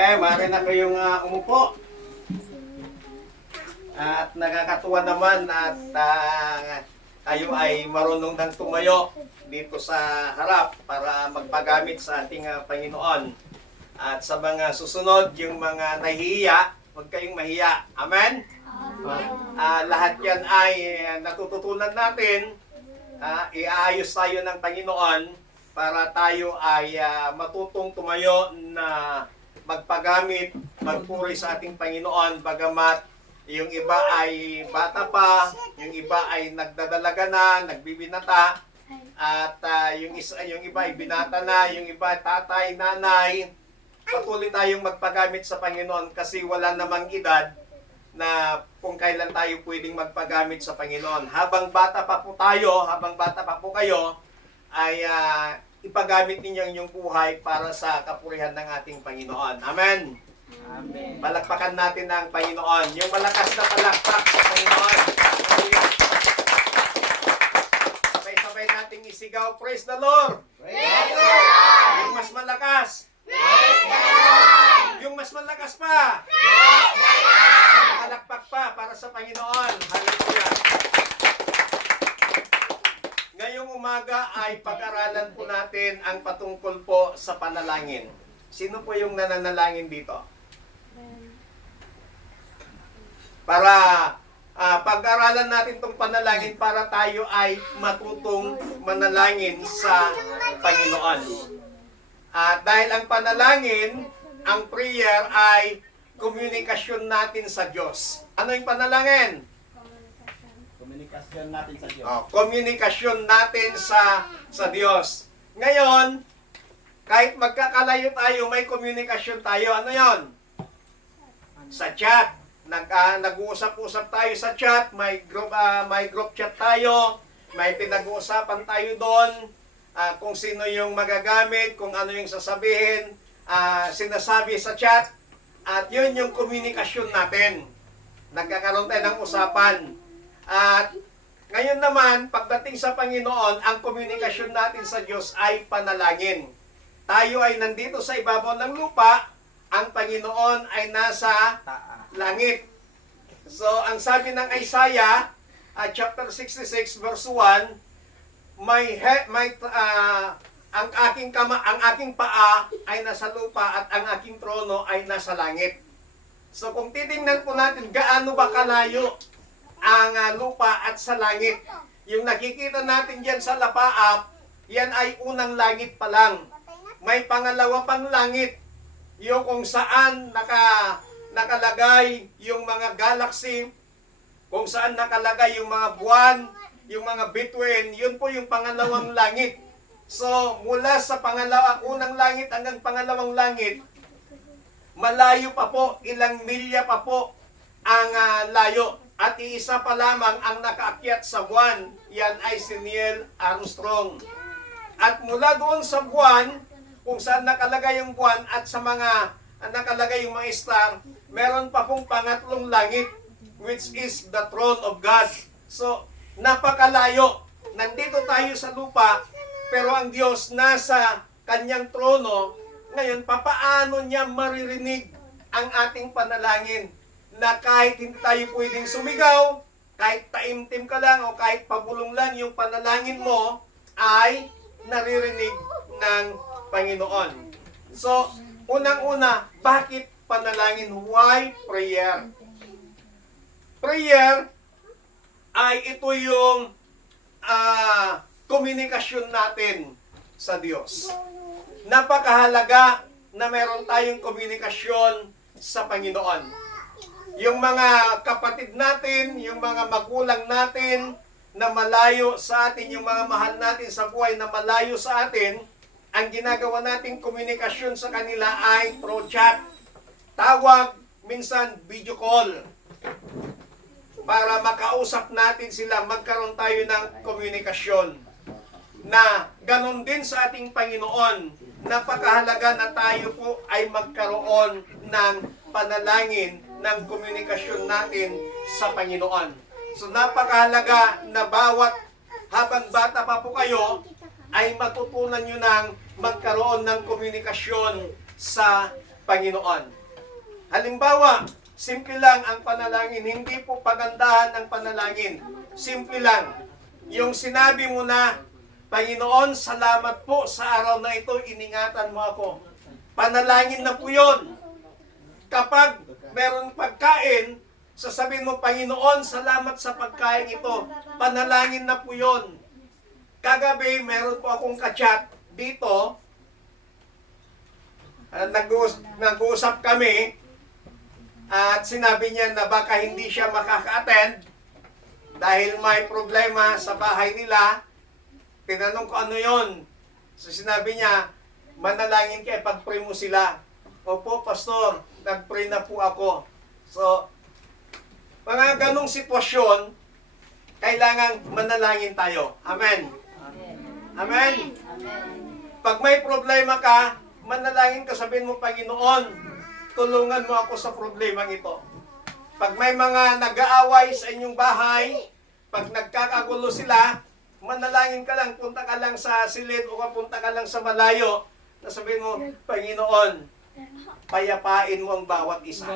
Okay, maaari na kayong umupo. At nakakatuwa naman at kayo ay marunong nang tumayo dito sa harap para magpagamit sa ating Panginoon. At sa mga susunod, yung mga nahihiya, huwag kayong mahiya. Amen? Lahat yan ay natututunan natin. Iaayos tayo ng Panginoon para tayo ay matutong tumayo na magpagamit, magpuri sa ating Panginoon, bagamat yung iba ay bata pa, yung iba ay nagdadalaga na, nagbibinata, at yung iba ay binata na, yung iba tatay, nanay. Patuloy tayong magpagamit sa Panginoon kasi wala namang edad na kung kailan tayo pwedeng magpagamit sa Panginoon. Habang bata pa po tayo, habang bata pa po kayo, ay ipagamit ninyo yung buhay para sa kapurihan ng ating Panginoon. Amen? Amen. Palakpakan natin ang Panginoon. Yung malakas na palakpak sa Panginoon. Sabay-sabay nating isigaw, praise the Lord! Praise the Lord! Yung mas malakas! Praise the Lord! Yung mas malakas pa! Praise the Lord! Palakpak pa para sa Panginoon. Hallelujah! Ngayong umaga ay pag-aralan po natin ang patungkol po sa panalangin. Sino po yung nananalangin dito? Para pag-aralan natin itong panalangin para tayo ay matutong manalangin sa Panginoon. At dahil ang panalangin, ang prayer ay komunikasyon natin sa Diyos. Ano yung panalangin? Komunikasyon natin sa Diyos. Komunikasyon natin sa Diyos. Ngayon, kahit magkakalayo tayo, may komunikasyon tayo. Ano yon? Sa chat. Nag-uusap-usap tayo sa chat, may group chat tayo, may pinag-uusapan tayo doon, kung sino yung magagamit, kung ano yung sasabihin, sinasabi sa chat, at yun yung komunikasyon natin. Nagkakaroon tayo ng usapan. At ngayon naman, pagdating sa Panginoon, ang komunikasyon natin sa Diyos ay panalangin. Tayo ay nandito sa ibabaw ng lupa, ang Panginoon ay nasa langit. So, ang sabi ng Isaiah, chapter 66, verse 1, ang aking paa ay nasa lupa at ang aking trono ay nasa langit. So, kung titingnan po natin, gaano ba kalayo ang lupa at sa langit? Yung nakikita natin dyan sa lapaap, yan ay unang langit pa lang. May pangalawa pang langit, yung kung saan nakalagay yung mga galaxy, kung saan nakalagay yung mga buwan, yung mga bituin, yun po yung pangalawang langit. So, mula sa unang langit hanggang pangalawang langit, malayo pa po, ilang milya pa po ang layo. At iisa pa lamang ang nakaakyat sa buwan, yan ay si Neil Armstrong. At mula doon sa buwan, kung saan nakalagay yung buwan at sa mga nakalagay yung mga star, meron pa pong pangatlong langit, which is the throne of God. So, napakalayo. Nandito tayo sa lupa, pero ang Diyos nasa kanyang trono. Ngayon, papaano niya maririnig ang ating panalangin? Na kahit hindi tayo pwedeng sumigaw, kahit taimtim ka lang o kahit pabulong lang yung panalangin mo, ay naririnig ng Panginoon. So, unang-una, bakit panalangin? Why prayer? Prayer ay ito yung komunikasyon natin sa Diyos. Napakahalaga na meron tayong komunikasyon sa Panginoon. Yung mga kapatid natin, yung mga magulang natin na malayo sa atin, yung mga mahal natin sa buhay na malayo sa atin, ang ginagawa nating komunikasyon sa kanila ay through chat, tawag, minsan video call, para makausap natin sila, magkaroon tayo ng komunikasyon. Na ganun din sa ating Panginoon, napakahalaga na tayo po ay magkaroon ng panalangin, ng komunikasyon natin sa Panginoon. So napakahalaga na habang bata pa po kayo, ay matutunan nyo ng magkaroon ng komunikasyon sa Panginoon. Halimbawa, simple lang ang panalangin, hindi po pagandahan ang panalangin. Simple lang. Yung sinabi mo na, Panginoon, salamat po sa araw na ito, iningatan mo ako. Panalangin na po yun. Kapag meron pagkain, sasabihin mo, Panginoon, salamat sa pagkain ito. Panalangin na po yun. Kagabi, meron po akong kachat dito. Nag-uusap kami at sinabi niya na baka hindi siya makaka-attend dahil may problema sa bahay nila. Tinanong ko ano yon. So sinabi niya, manalangin kayo, pag-pray mo sila. Opo, pastor, nag-pray na po ako. So, mga ganong sitwasyon, kailangan manalangin tayo. Amen. Amen. Pag may problema ka, manalangin ka, sabihin mo, Panginoon, tulungan mo ako sa problemang ito. Pag may mga nag-aaway sa inyong bahay, pag nagkakagulo sila, manalangin ka lang, punta ka lang sa silid o punta ka lang sa malayo, na sabihin mo, Panginoon, payapain mo ang bawat isa.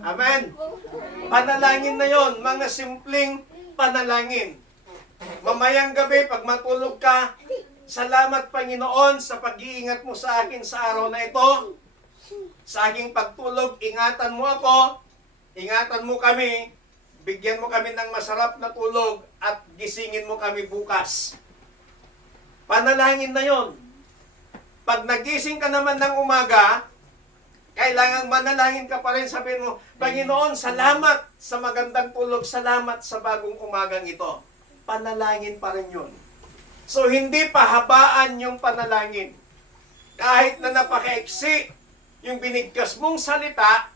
Amen. Panalangin na yon, mga simpleng panalangin. Mamayang gabi, pag matulog ka, salamat Panginoon sa pag-iingat mo sa akin sa araw na ito. Sa aking pagtulog, ingatan mo ako, ingatan mo kami, bigyan mo kami ng masarap na tulog at gisingin mo kami bukas. Panalangin na yon. Pag nagising ka naman ng umaga, kailangan manalangin ka pa rin, sabihin mo, Panginoon, salamat sa magandang tulog, salamat sa bagong umagang ito. Panalangin pa rin yun. So, hindi pahabaan yung panalangin. Kahit na napaka-eksi yung binigkas mong salita,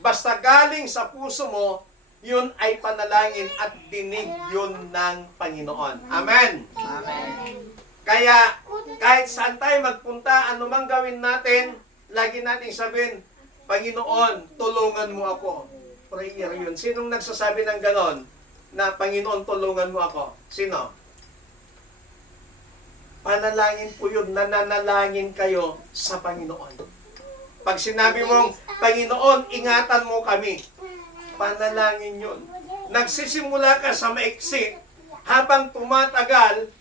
basta galing sa puso mo, yun ay panalangin at dinig yun ng Panginoon. Amen? Amen. Kaya, kahit saan tayo magpunta, anumang gawin natin, lagi nating sabihin, Panginoon, tulungan mo ako. Prayer yun. Sinong nagsasabi ng ganon? Na, Panginoon, tulungan mo ako? Sino? Panalangin po yun. Nananalangin kayo sa Panginoon. Pag sinabi mong, Panginoon, ingatan mo kami. Panalangin yun. Nagsisimula ka sa maiksi, habang tumatagal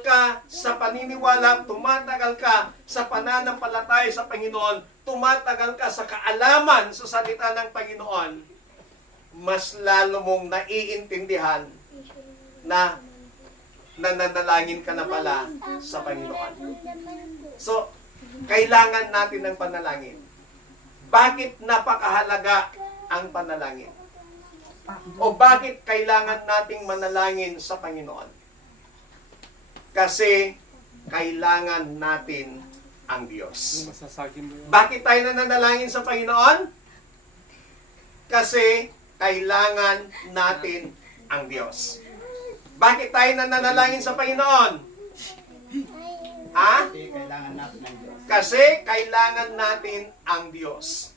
ka sa paniniwala, tumatagal ka sa pananampalataya sa Panginoon, tumatagal ka sa kaalaman sa salita ng Panginoon, mas lalo mong naiintindihan na nananalangin ka na pala sa Panginoon. So, kailangan natin ng panalangin. Bakit napakahalaga ang panalangin? O bakit kailangan nating manalangin sa Panginoon? Kasi kailangan natin ang Diyos. Bakit tayo nananalangin sa Panginoon? Kasi kailangan natin ang Diyos. Bakit tayo nananalangin sa Panginoon? Ha? Kasi kailangan natin ng Diyos. Kasi kailangan natin ang Diyos.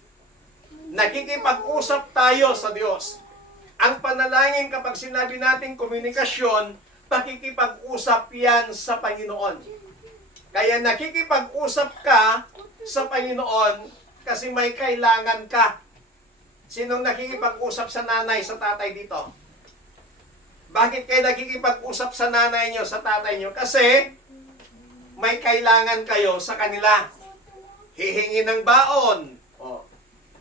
Nakikipag-usap tayo sa Diyos. Ang panalangin, kapag sinabi natin komunikasyon, pakikipag-usap yan sa Panginoon. Kaya nakikipag-usap ka sa Panginoon kasi may kailangan ka. Sinong nakikipag-usap sa nanay, sa tatay dito? Bakit kayo nakikipag-usap sa nanay nyo, sa tatay nyo? Kasi may kailangan kayo sa kanila. Hihingi ng baon,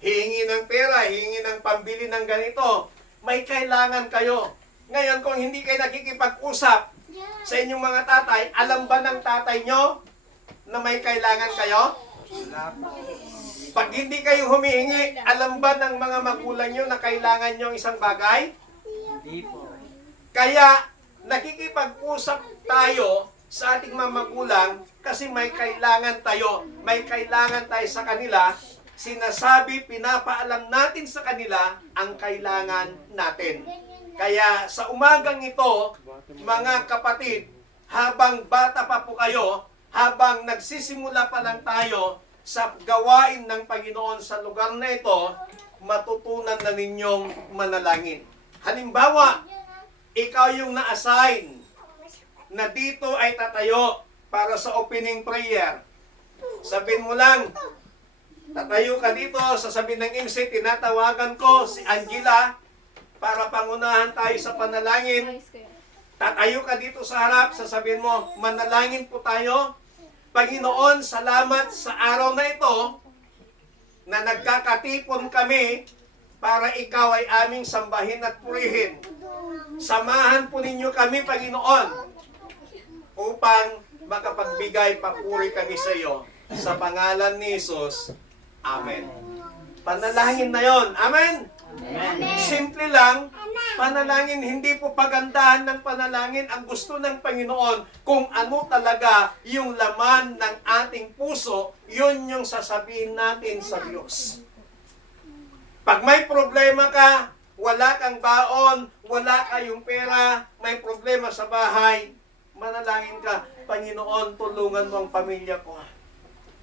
hihingi ng pera, hihingi ng pambili ng ganito. May kailangan kayo. Ngayon, kung hindi kayo nakikipag-usap sa inyong mga tatay, alam ba ng tatay nyo na may kailangan kayo? Pag hindi kayo humihingi, alam ba ng mga magulang nyo na kailangan nyo isang bagay? Hindi po. Kaya, nakikipag-usap tayo sa ating mga magulang kasi may kailangan tayo. May kailangan tayo sa kanila. Sinasabi, pinapaalam natin sa kanila ang kailangan natin. Kaya sa umagang ito, mga kapatid, habang bata pa po kayo, habang nagsisimula pa lang tayo sa gawain ng Panginoon sa lugar na ito, matutunan na ninyong manalangin. Halimbawa, ikaw yung na-assign na dito ay tatayo para sa opening prayer. Sabihin mo lang, tatayo ka dito, sasabihin ng MC, tinatawagan ko si Angela para pangunahan tayo sa panalangin. Tatayo ka dito sa harap, sasabihin mo, manalangin po tayo. Panginoon, salamat sa araw na ito na nagkakatipon kami para ikaw ay aming sambahin at purihin. Samahan po ninyo kami, Panginoon, upang makapagbigay papuri kami sa iyo. Sa pangalan ni Jesus. Amen. Panalangin na yon. Amen? Simple lang, panalangin, hindi po pagandahan ng panalangin. Ang gusto ng Panginoon, kung ano talaga yung laman ng ating puso, yun yung sasabihin natin sa Diyos. Pag may problema ka, wala kang baon, wala kayong pera, may problema sa bahay, manalangin ka, Panginoon, tulungan mo ang pamilya ko.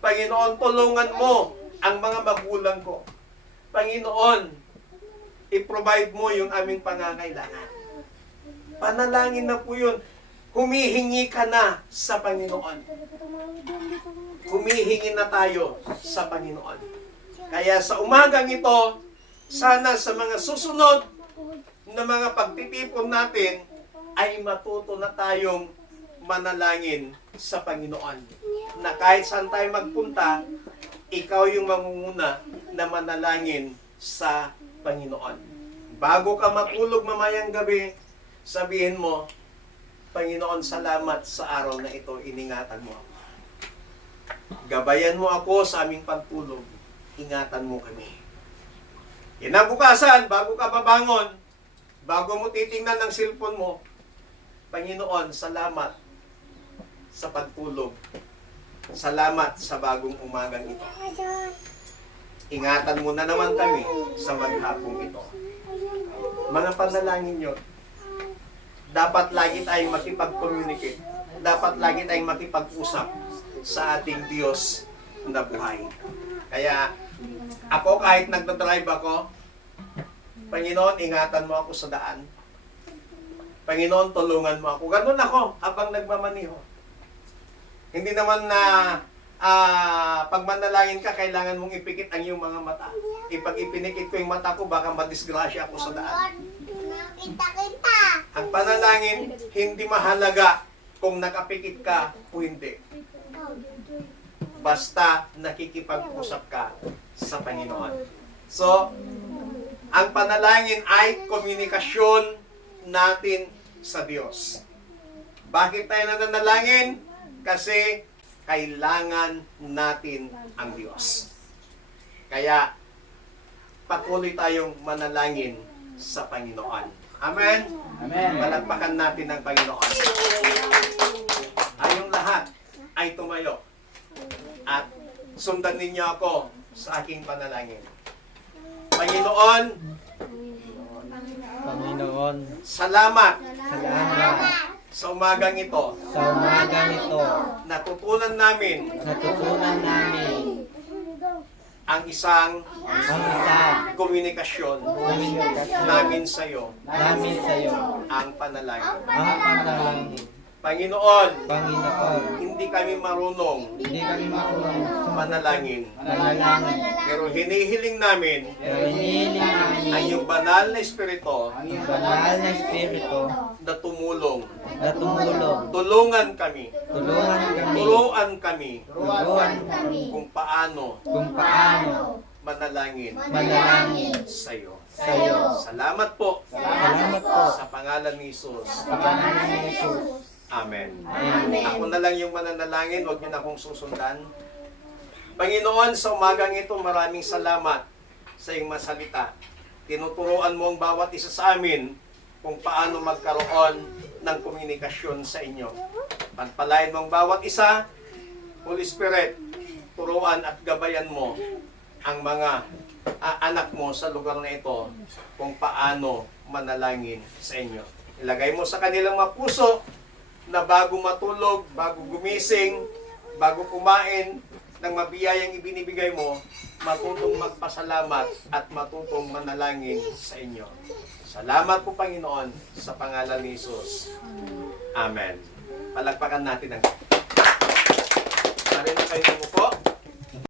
Panginoon, tulungan mo ang mga magulang ko. Panginoon, i-provide mo yung aming pangangailangan. Panalangin na po yun. Humihingi ka na sa Panginoon. Humihingi na tayo sa Panginoon. Kaya sa umagang ito, sana sa mga susunod na mga pagtitipon natin, ay matuto na tayong manalangin sa Panginoon. Na kahit saan tayo magpunta, ikaw yung mangunguna na manalangin sa Panginoon. Bago ka matulog mamayang gabi, sabihin mo, Panginoon, salamat sa araw na ito, iningatan mo ako. Gabayan mo ako sa aming pagtulog, ingatan mo kami. Kinabukasan, bago ka babangon, bago mo titingnan ng cellphone mo, Panginoon, salamat sa pagtulog. Salamat sa bagong umagang ito. Ingatan mo na naman kami sa maghapong ito. Mga panalangin nyo, dapat lagi tayong makipag-communicate. Dapat lagi tayong makipag-usap sa ating Diyos na buhay. Kaya, ako kahit nagdadrive ako, Panginoon, ingatan mo ako sa daan. Panginoon, tulungan mo ako. Ganun ako habang nagmamaniho. Hindi naman na pag manalangin ka, kailangan mong ipikit ang iyong mga mata. Ipag ipinikit ko yung mata ko, baka madisgrasya ako sa daan. Ang panalangin, hindi mahalaga kung nakapikit ka o hindi. Basta nakikipag-usap ka sa Panginoon. So, ang panalangin ay komunikasyon natin sa Diyos. Bakit tayo nananalangin? Kasi kailangan natin ang Diyos. Kaya, patuloy tayong manalangin sa Panginoon. Amen? Amen. Palakpakan natin ang Panginoon. Tayong lahat ay tumayo. At sundan ninyo ako sa aking panalangin. Panginoon, salamat sa umagang ito. Sa umagang ito, Natutunan namin ang isang komunikasyon namin sa iyo, ang panalangin. Panginoon, hindi kami marunong manalangin. Pero hinihiling namin ang iyong banal na Espiritu na tumulong. Tulungan kami. Turuan kami kung paano manalangin sa iyo. Salamat po sa pangalan ni Jesus. Amen. Ako na lang yung mananalangin, huwag niyo na akong susundan. Panginoon, sa umagang ito, maraming salamat sa iyong masalita. Tinuturuan mo ang bawat isa sa amin kung paano magkaroon ng komunikasyon sa inyo. Pagpalain mo ang bawat isa, Holy Spirit, turuan at gabayan mo ang mga anak mo sa lugar na ito kung paano manalangin sa inyo. Ilagay mo sa kanilang mga puso na bago matulog, bago gumising, bago kumain, ng mabiyayang ibinibigay mo, matutong magpasalamat at matutong manalangin sa inyo. Salamat po, Panginoon, sa pangalan ni Jesus. Amen. Palagpakan natin ang... Pare na kayo po.